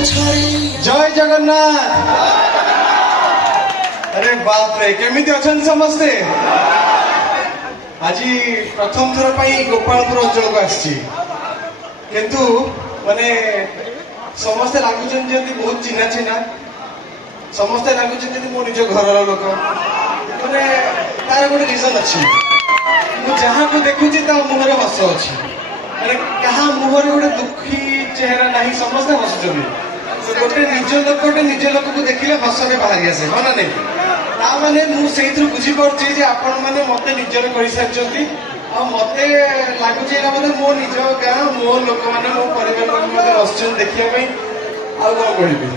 जय जगन्नाथ। अरे बाप रे केमिति अछन समस्ते। आज प्रथम थर पाई गोपालपुर अंचल को आसी किंतु माने समस्ते लागुचन जति बहुत चिन्हा चिन्हा समस्ते लागुचन जति मो निज घर लोक माने तार गोटे रीजन अच्छी मु जहाँ को देखुची ता मुहर हस अच्छी माने कहा मुहर गोटे दुखी चेहरा नहीं समस्ते हसुचंदी गोटे निज लोक को देखिले हसरे बाहरी आसे हाँ ना नहीं ताने मुझे बुझीपारे जे आपण मैंने मत निजर कर सारी मत लगुच मो निज गाँ मो लोक मैंने मो परिवार लोक बस देखापी आउ कौन कहबी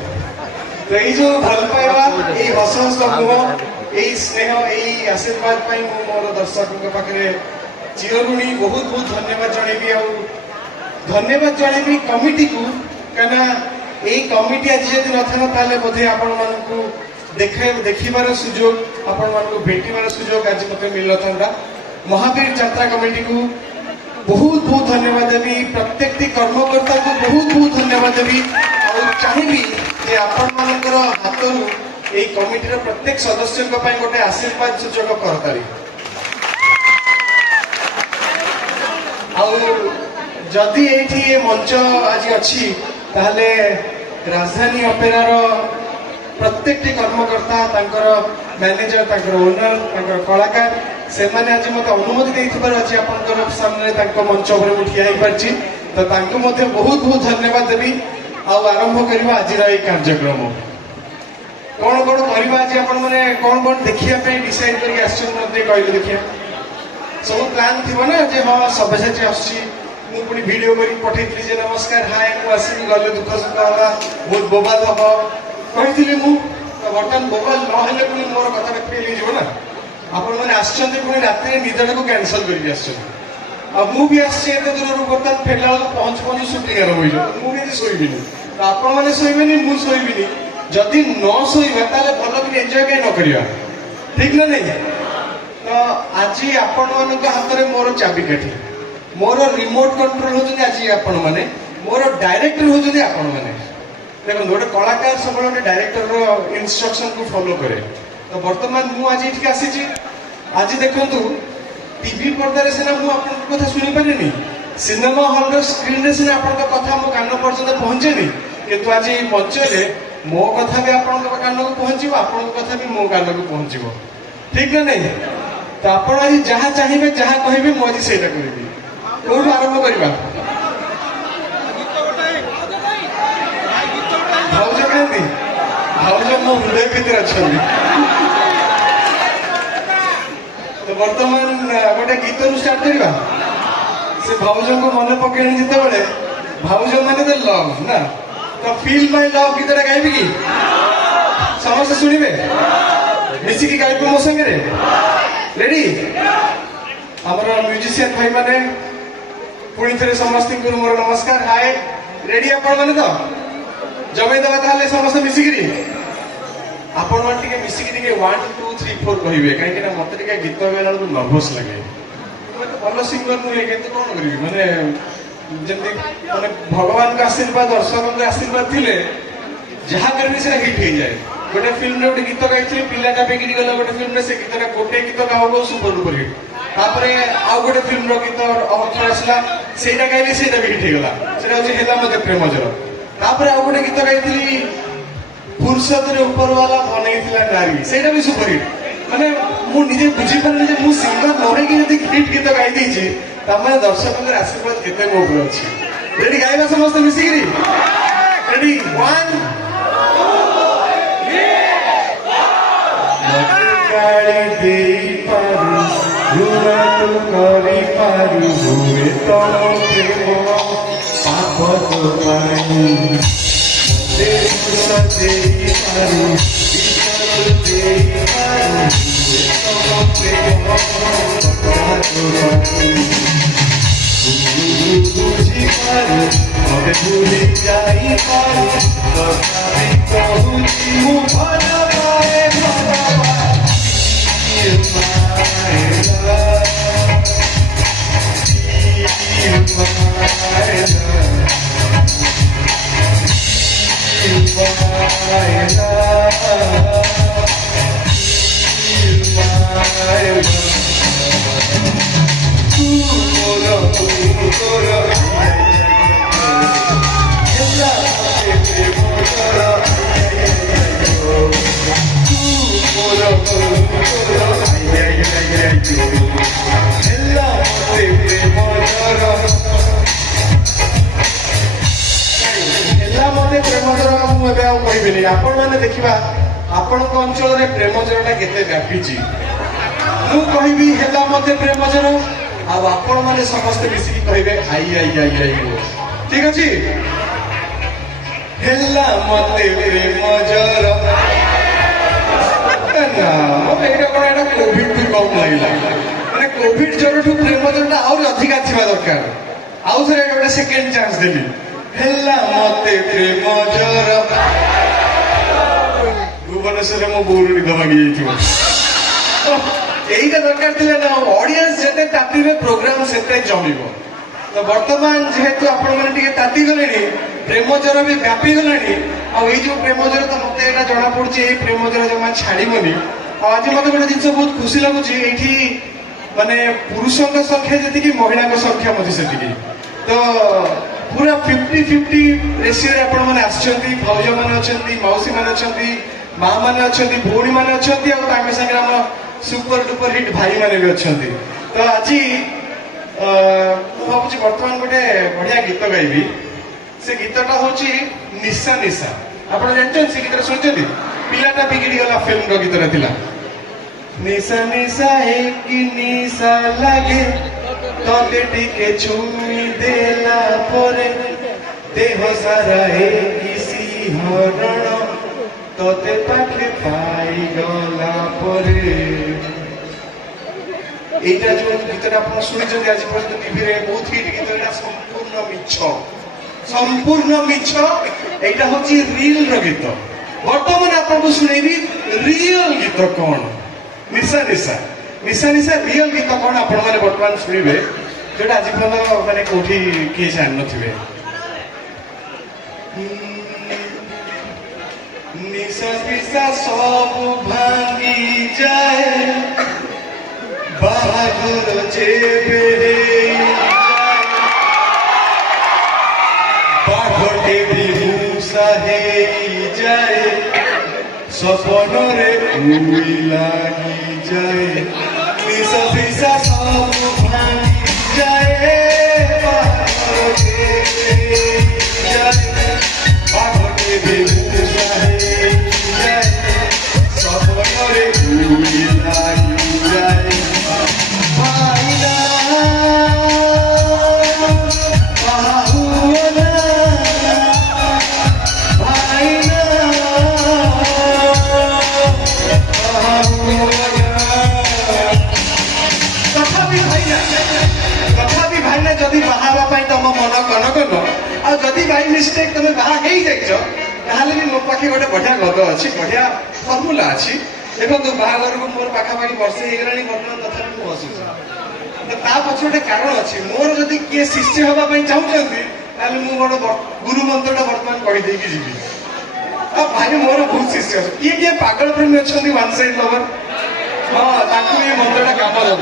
तो ये जो भल पाइबा ये हस हस मुह यही स्नेह यही आशीर्वाद मोर दर्शकों पाखे चिरऋणी बहुत बहुत धन्यवाद जनइबी धन्यवाद जनइबी कमिटी को कहीं यही कमिटी आज जब न बोधे आपण मानू देखिबार सुजोग आपण मानू भेटार सुजोग आज मत मिल था महावीर यात्रा कमिटी को बहुत बहुत धन्यवाद देवी प्रत्येक कर्मकर्ता को बहुत बहुत धन्यवाद देवी और चाहिए कि आपण मानकर हाथ यही कमिटीर प्रत्येक सदस्य गोटे आशीर्वाद सूचक करतारी जदि ये मंच आज अच्छी ताहले राजधानी अपेरार प्रत्येक कर्मकर्ता तांकर मैनेजर तांकर ओनर तांकर कलाकार से माने आज मत अनुमति देथिबार अछि आपनकर सामने तांको मंच पर उठिया ही परछि तो तांको मध्ये बहुत बहुत धन्यवाद देबी आ आरंभ करबा आज रा कार्यक्रम कौन कौन करबा आज आपन माने कौन कौन देखिया पे डिसाइड करी आछन मध्ये कहले देखिया सब प्लान थिबो ना जे हां सब्यसाची आछि मु पुनी वीडियो करी पठेइतली जे नमस्कार हाय मु आसी गले दुख सुख होला बहुत बोबाद हबो कही मु बर्तमान बोबाल नहेले पुणी मोर कथा फेल हो ना आपण मैंने आसछन्ते पुणी रात निदटा को कैंसल करके आसछन्ते मु भी आसछि एते दूर बर्तमान फेरला पहुंच पहुंच सुटिंग आरंभ हो मु भी शोइबिनी तो आपण मैंने शोइबेनी मु शोइबिनी जदि न शोइबा ताले भल कि एंजॉय के न करिया ठीक ना नहीं तो आज आपण मानक हाथ में मोर चाबिकाठी मोर रिमोट कंट्रोल होजनी आज आपण माने मोर डायरेक्टर होजनी आपण माने देखो गोटे कलाकार सब गोटे डायरेक्टर इंस्ट्रक्शन को फॉलो करे तो वर्तमान मु आज ये आसी आज देखु टीवी पर्दार सीना मुझे कथा शुणी पारे सिनेमा हॉल स्क्रीन रे सीना आप कथा मो कान पर्यटन पहुंचे किंतु आज मंच मो कथा भी आप कान को पहुंचो आपण कथा भी मो कान को पहुंचो ठीक ना नहीं तो आप आज जहाँ चाहिए जहाँ कहे मुझे आज से करी कौन आरंभ करवा भाउज कहती भाउज मो हृदय भीतर अच्छा तो वर्तमान गोटे गीत रू स्टार्ट करवा से भाउज को मन पकड़ जिते भाउज माने तो लव ना तो फील माय लव गीत गाइबी कि समस्त शुणवे मिसिकी गाइबे मो संगे रेडी आमर म्यूजिशियन भाई माने पुणी थे समस्त मोर नमस्कार हाय रेडी आपण माने तो जमे दबा ताले समस्त मिसिकी आपण मान मिसिकी 1 2 3 4 कहबे कहीं मत गीत गाला नर्भस लगे भल सिंगर नुहे कि कौन करी माने जमी माने भगवान का आशीर्वाद दर्शकों का आशीर्वाद थिले जहाँ करें से हिट हो जाए गोटे फिल्म गोटे गीत गाई पिलाटा बेगिरी गला गोटे फिल्म से गीत गोटे गीत गाँव सुपर डुपर हिट तापर आउ गोटे फिल्म गीत अवसर आसला से गाइली से भी हिट होगा से मत प्रेम जर तापर आउ गोटे गीत गाई फुर्सत रे ऊपर वाला बनई नारी से भी सुपर हिट माने मुझे बुझीपारे जे मु सिंगर नहे कि यदि हिट गीत गाई देछि तमाने दर्शकों आशीर्वाद केते मो ऊपर अछि रेडी गाइबा समस्त मिसिकरी रेडी 1 गाड़ी दे पारू रुना तो करी पारू हुए तो प्रेम पाप तो पाई दे सते पारू विचार दे पारू हुए तो प्रेम पाप तो पाई बुझी पारू मगे भूली जाई पारू तथापि कहूची मु भला पाए भला पाए आपण मैंने देखा आपण अंचल प्रेम जरटा के व्यापी मुझी है मत प्रेम जर आपण मैंने समस्त मिसिकी कहे आई आई आई आई ठीक अच्छे मत प्रेम जर कोविड भी कम लगे मैंने कोविड ज्वर ठू प्रेम जरटा अधिका थी दरकार आउ थे गोटे सेकेंड चांस देली मत प्रेम जर भुवनेश्वर मो बोर निद मांगी यहीटा दरकार थी ना ऑडियंस जिते तापीबे प्रोग्राम से जमिब तो बर्तमान जेहेतु आपण मैंने ताती गले प्रेम ज्वर भी व्यापी गला जो प्रेम ज्वर तो मत यहाँ जना पड़ी प्रेम ज्वर जमा छाड़बनी आज मत गोटे जिन बहुत खुशी लगुच ये माने पुरुषों संख्या जी महिला संख्या से तो पूरा 50-50 रेशियो आपण मैंने भाउज मैंने अच्छा मौसी मैंने अच्छा माँ मैंने अच्छा भौणी मैंने अच्छा सागे आम सुपर डुपर हिट भाई मैंने भी अच्छा तो आज भावी बर्तमान गोटे बढ़िया गीत गाइबी से गीतटा हूँ निशा निशा आप जानते से गीत शुणी पिलाटा बिगड़ी गला फिल्म गीत थिला निशा निशा एक निशा लगे तोते टिके छुई देला परे देह सारा किसी हरण तोते पाखे पाई गला परे এইটা जो गीतटा आप शुणी आज पर्यटन टीवी रे बहुत हिट गीत संपूर्ण मिछ এইটা হচ্ছে রিল গীত বর্তমানে আপনাকে শুনাইবি রিয়েল গীত কোন নিশা নিশা निशा निशा रियल गीत कौन आपण मैंने बर्तमान शुणे जो आज पर्यटन मैंने कौटी किए जान थे निशा निशा सब भांगी जाए बाहादुर जेबे बाघटे भी मूसा है जाए सपन रे उई लागी जाए निशा निशा सब भांगी जाए बाघटे भी मूसा है जाए सपन रे उई लागी जाए जदि बाहा तुम मन कनकन आदि बाई मिस्टेक तुम बाहा भी मो पाखे गोटे बढ़िया गद अच्छी बढ़िया फर्मुला अच्छी देखो बाहागर को मोर पाखापाखि वर्षे होगला बर्तमान तथा हसुची पक्ष गोटे कारण अच्छी मोर जदि किए शिष्य हाँपाई चाहते मुझे गुरु मंत्रटा बर्तमान कहीदे जी भाई मोर बहुत शिष्य अच्छे किए किए पागल प्रेमी अच्छा वन साइड लवर हाँ ये मंत्रटा कम दब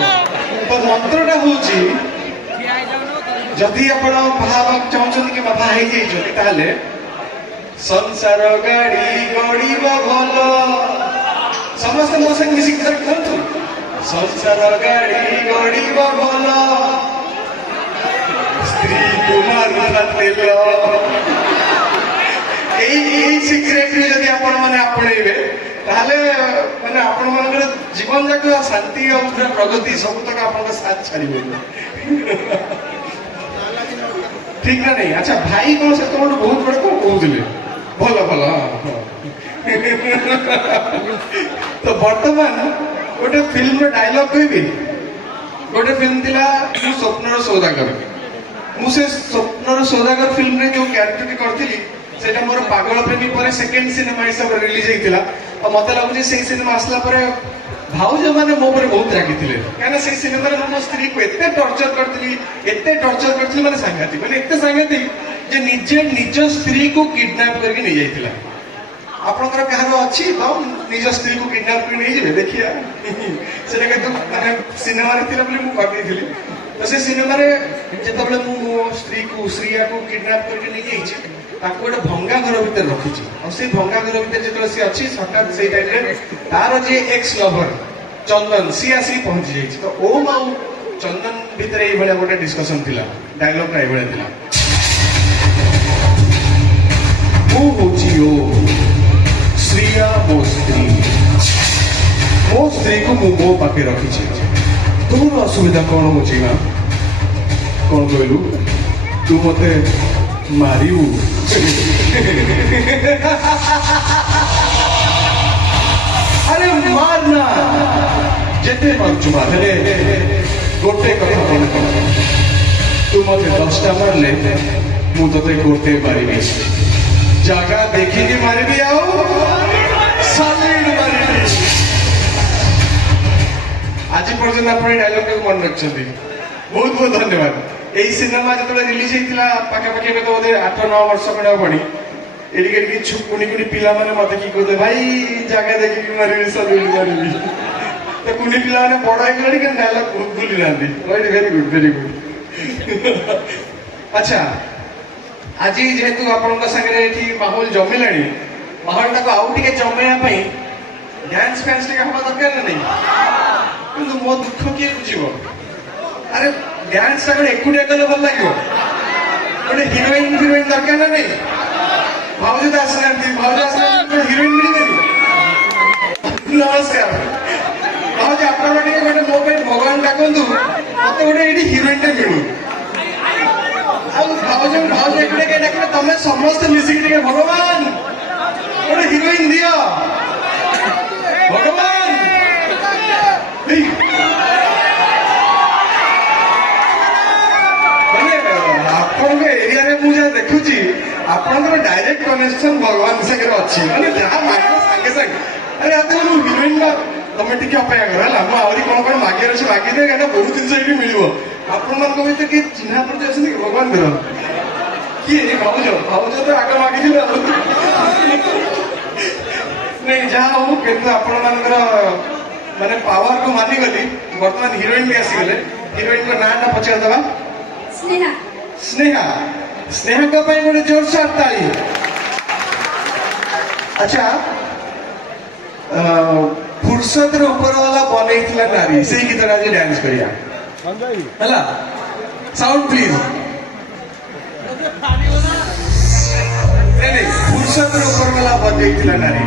तो मंत्रटा हूँ जदि आप चाहते कि बाबा हो संसार गाड़ी गड़ब भल समस्त मो संग मिसिक कहतु संसार गाड़ी गड़ब भल स्त्री कुमार तेल सिक्रेट जदि आपण मैंने आपणेबे माने आपण मन जीवन जाक शांति और प्रगति सब तक आप साथ छाड़ ठीक ना नहीं अच्छा भाई कौन से तुम बहुत बड़े कौन कहते भल भल तो बर्तमान गोटे फिल्म डायलॉग कहबी गोटे फिल्म थिला मु स्वप्नर सौदागर मुझे स्वप्नर सौदागर फिल्म रे जो कैरेक्टर करथिली सेटा मोर पागल प्रेमी पर सेकंड सिनेमा हिसाब रे रिलीज हेतिला और मते लागु से सिनेमा आसला पर भाउज मैंने मो पर बहुत रागी कहीं से सिनेमा मो स्त्री को एत टर्चर करती मैंने सांघातिक मैंने एत सांघातिक जे निजे निज स्त्री को किडनैप करके नहीं जाइतिला ଆପଣଙ୍କର କାହାର ଅଛି ତ ନିଜ ସ୍ତ୍ରୀକୁ କିଡନାପ କରି ନେଇଯିବେ ଦେଖିବା ସେଟା କିନ୍ତୁ ମାନେ ସିନେମାରେ ଥିଲା ବୋଲି ମୁଁ କରିଦେଇଥିଲି। ତ ସେ ସିନେମାରେ ଯେତେବେଳେ ମୁଁ ମୋ ଶ୍ରୀୟାକୁ କିଡନାପ କରିକି ନେଇଯାଇଛି ତାକୁ ଗୋଟେ ଭଙ୍ଗା ଘର ଭିତରେ ରଖିଛି ଆଉ ସେଇ ଭଙ୍ଗା ଘର ଭିତରେ ଯେତେବେଳେ ସିଏ ଅଛି ହଠାତ୍ ସେଇ ଟାଇମରେ ତାର ଯିଏ ଏକ୍ସ ଲଭର ଚନ୍ଦନ ସିଏ ଆସିକି ପହଞ୍ଚି ଯାଇଛି। ତ ଓମ୍ ଆଉ ଚନ୍ଦନ ଭିତରେ ଏଇଭଳିଆ ଗୋଟେ ଡିସ୍କସନ ଥିଲା, ଡାଇଲଗଟା ଏଇଭଳିଆ ଥିଲା। ମୁଁ ହଉଛି ଓମ୍, ଶ୍ରୀୟା ମୋ ସ୍ତ୍ରୀ, ମୋ ସ୍ତ୍ରୀକୁ ମୁଁ ମୋ ପାଖେ ରଖିଛି। ତୋର ଅସୁବିଧା କଣ ହଉଛି ମା? କଣ କହିଲୁ? ତୁ ମତେ ମାରିବୁ? ଆରେ ମାରନା, ଯେତେ ପାରୁଛୁ ମାର, ହେଲେ ଗୋଟେ କଥା ମନେ କର, ତୁ ମତେ 10ଟା ମାରିଲେ ମୁଁ ତତେ ଗୋଟେ ମାରିବି। ଜାଗା ଦେଖିକି ମାରିବି ଆଉ ସଲିଡ୍ ମାରିବି। ଆଜି ପର୍ଯ୍ୟନ୍ତ ଆପଣ এই ଡାଇଲଗଟାକୁ ମନେ ରଖିଛନ୍ତି, ବହୁତ ବହୁତ ଧନ୍ୟବାଦ। এই ସିନେମା ଯେତେବେଳେ ରିଲିଜ ହେଇଥିଲା ପାଖାପାଖି ଏବେ ତ ବୋଧେ 8-9 ବର୍ଷ ଖଣ୍ଡେ ହବଣି, ଏଠିକି ଏଠିକି କୁନି କୁନି ପିଲାମାନେ ମତେ କି କହୁଥିଲେ ଭାଇ ଜାଗା ଦେଖିକି ମାରିବି ସଲିଡ୍ ମାରିବି। ତ କୁନି ପିଲାମାନେ ବଡ ହେଇଗଲେଣି କିନ୍ତୁ ଡାଇଲଗ ଭୁଲି ନାହାନ୍ତି। Right, very good very good. ଆଚ୍ଛା, ଆଜି ଯେହେତୁ ଆପଣଙ୍କ ସାଙ୍ଗରେ ଏଠି ମାହୋଲ ଜମିଲାଣି, ମାହୋଲଟାକୁ ଆଉ ଟିକେ ଜମେଇବା ପାଇଁ ଡ୍ୟାନ୍ସ ଫ୍ୟାନ୍ସ ଟିକେ ହବା ଦରକାର ନା ନାହିଁ? କିନ୍ତୁ ମୋ ଦୁଃଖ କିଏ ବୁଝିବ? ଆରେ ଡ୍ୟାନ୍ସ ଟା ଏକୁଟିଆ କଲେ ଭଲ ଲାଗିବ? ଗୋଟେ ହିରୋଇନ ଦରକାର ନା ନାହିଁ? ଭାଉଜ ତ ଆସିନାହାନ୍ତି, ଭାଉଜ ଆସିନାହାନ୍ତି, ହିରୋଇନ ମିଳିବେନି? ନମସ୍କାର ଭାଉଜ, ଆପଣ ଟିକେ ଗୋଟେ ମୋ ପାଇଁ ଭଗବାନ ଡାକନ୍ତୁ, ମତେ ଗୋଟେ ଏଇଠି ହିରୋଇନଟା ମିଳୁ। ଆଉ ଭାଉଜ ଏକୁଟିଆ କାହିଁ ଡାକିବେ? ତମେ ସମସ୍ତେ ମିଶିକି ଟିକେ ଭଗବାନ ଗୋଟେ ହିରୋଇନ ଦିଅ, ଭଗବାନ। ମାନେ ଆପଣଙ୍କ ଏରିଆରେ ମୁଁ ଯାହା ଦେଖୁଛି ଆପଣଙ୍କର ଡାଇରେକ୍ଟ କନେକ୍ସନ ଭଗବାନ ସାଙ୍ଗରେ ଅଛି, ମାନେ ଯାହା ମାଗିବ ସାଙ୍ଗେ ସାଙ୍ଗେ। ଆରେ ଆପଣ ମୁଁ ହିରୋଇନ, ତମେ ଟିକେ ଅପେକ୍ଷା କର ହେଲା, ମୁଁ ଆହୁରି କଣ କଣ ମାଗିବାର ଅଛି ମାଗିଦେବେ, କାହିଁକିନା ବହୁତ ଜିନିଷ ଏଠି ମିଳିବ। ଆପଣମାନଙ୍କ ଭିତରେ କିଏ ଚିହ୍ନା ପରିଚୟ ଅଛନ୍ତି କି ଭଗବାନଙ୍କର? କିଏ? ଭାଉଜ ତ ଆଗ ମାଗିଥିଲେ। ନାଇଁ ଯାହା ହଉ, କିନ୍ତୁ ଆପଣମାନଙ୍କର ମାନେ ପାୱାରକୁ ମାନିଗଲି। ବର୍ତ୍ତମାନ ହିରୋଇନ ବି ଆସିଗଲେ, ହିରୋଇନଙ୍କ ନାଁଟା ପଚାରିଦବା। ସ୍ନେହା। ସ୍ନେହାଙ୍କ ପାଇଁ ଗୋଟେ ଜୋରସୋର ତାଳି। ଆଚ୍ଛା, ଫୁର୍ସତର ଉପରବାଲା ବନେଇଥିଲା ନାରୀ, ସେଇ ଗୀତଟା ଆଜି ଡ୍ୟାନ୍ସ କରିବା ହେଲା। Sound please. ଫୁର୍ସତର ଉପରବାଲା ବନେଇଥିଲା ନାରୀ।